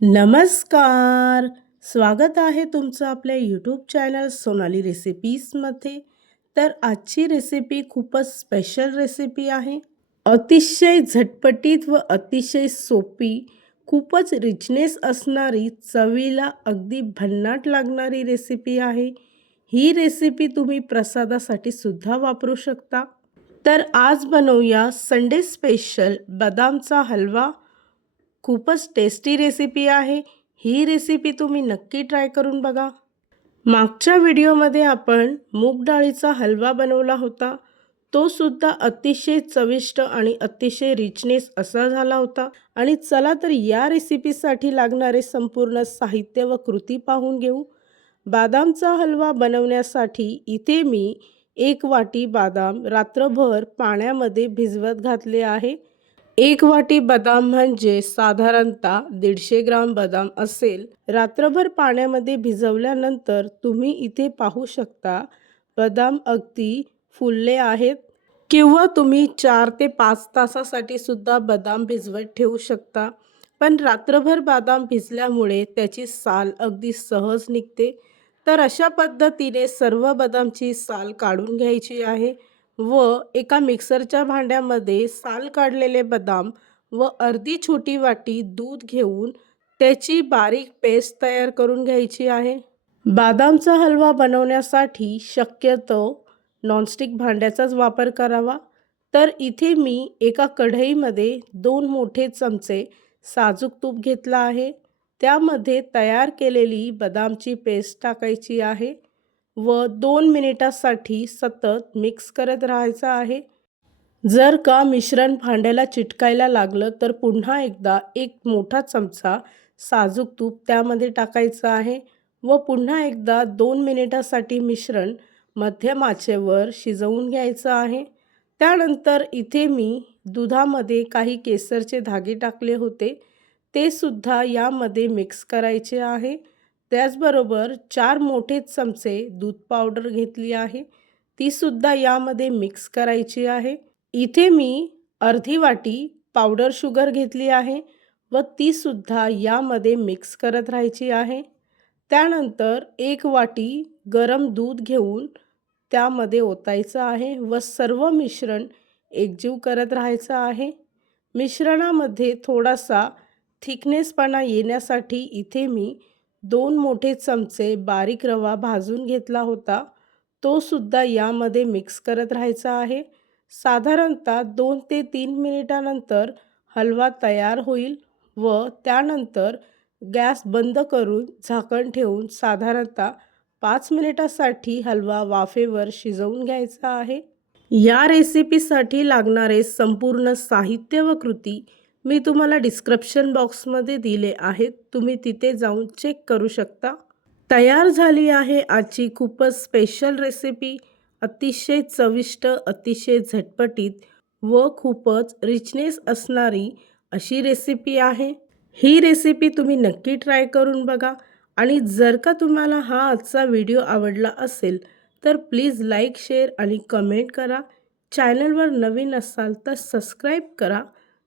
नमस्कार. स्वागत आहे तुमचं आपल्या यूट्यूब चॅनल सोनाली रेसिपीजमध्ये तर आजची रेसिपी खूपच स्पेशल रेसिपी आहे. अतिशय झटपटीत व अतिशय सोपी खूपच रिचनेस असणारी चवीला अगदी भन्नाट लागणारी रेसिपी आहे. ही रेसिपी तुम्ही प्रसादासाठी सुद्धा वापरू शकता. तर आज बनवूया संडे स्पेशल बदामचा हलवा खूपच टेस्टी रेसिपी आहे. ही रेसिपी तुम्ही नक्की ट्राय करून बघा. मागच्या व्हिडिओमध्ये आपण मूग डाळीचा हलवा बनवला होता. तो सुद्धा अतिशय चविष्ट आणि अतिशय रिचनेस असा झाला होता. आणि चला तर या रेसिपीसाठी लागणारे संपूर्ण साहित्य व कृती पाहून घेऊ. बादामचा हलवा बनवण्यासाठी इथे मी एक वाटी बादाम रात्रभर पाण्यामध्ये भिजवत घातले आहे. एक वाटी बदाम म्हणजे साधारणतः दीडशे ग्राम बदाम असेल. रात्रभर पाण्यामध्ये भिजवल्यानंतर तुम्ही इथे पाहू शकता बदाम अगदी फुलले आहेत. किंवा तुम्ही चार ते पाच तासासाठी सुद्धा बदाम भिजवत ठेवू शकता. पण रात्रभर बदाम भिजल्यामुळे त्याची साल अगदी सहज निघते. तर अशा पद्धतीने सर्व बदामची साल काढून घ्यायची आहे. व एका मिक्सरच्या भांड्यामध्ये साल काढलेले बदाम व अर्धी छोटी वाटी दूध घेऊन त्याची बारीक पेस्ट तयार करून घ्यायची आहे. बादामचा हलवा बनवण्यासाठी शक्यतो नॉनस्टिक भांड्याचाच वापर करावा. तर इथे मी एका कढईमध्ये दोन मोठे चमचे साजूक तूप घेतला आहे. त्यामध्ये तयार केलेली बदामची पेस्ट टाकायची आहे. व दोन मिनिटासाठी सतत मिक्स करत राहायचं आहे. जर का मिश्रण भांड्याला चिटकायला लागलं तर पुन्हा एकदा एक मोठा चमचा साजूक तूप त्यामध्ये टाकायचं आहे व पुन्हा एकदा दोन मिनिटासाठी मिश्रण मध्यम आचेवर शिजवून घ्यायचं आहे. त्यानंतर इथे मी दुधामध्ये काही केसरचे धागे टाकले होते. ते सुद्धा यामध्ये मिक्स करायचे आहे. त्याचबरोबर चार मोठे चमचे दूध पावडर घेतली आहे. तीसुद्धा यामध्ये मिक्स करायची आहे. इथे मी अर्धी वाटी पावडर शुगर घेतली आहे व तीसुद्धा यामध्ये मिक्स करत राहायची आहे. त्यानंतर एक वाटी गरम दूध घेऊन त्यामध्ये ओतायचं आहे व सर्व मिश्रण एकजीव करत राहायचं आहे. मिश्रणामध्ये थोडासा थिकनेसपणा येण्यासाठी इथे मी दोन मोठे चमचे बारीक रवा भाजून घेतला होता. तो सुद्धा यामध्ये मिक्स करत राहायचा आहे. साधारणतः दोन ते तीन मिनिटानंतर हलवा तयार होईल व त्यानंतर गॅस बंद करून झाकण ठेवून साधारणतः पाच मिनिटासाठी हलवा वाफेवर शिजवून घ्यायचा आहे. या रेसिपीसाठी लागणारे संपूर्ण साहित्य व कृती मी तुम्हाला डिस्क्रिप्शन बॉक्समध्ये दिले आहेत. तुम्ही तिथे जाऊन चेक करू शकता. तयार झाली आहे आजची खूपच स्पेशल रेसिपी अतिशय चविष्ट अतिशय झटपटीत व खूपच रिचनेस असणारी अशी रेसिपी आहे. ही रेसिपी तुम्ही नक्की ट्राय करून बघा. आणि जर का तुम्हाला हा आजचा व्हिडिओ आवडला असेल तर प्लीज लाईक शेअर आणि कमेंट करा. चॅनलवर नवीन असाल तर सबस्क्राईब करा.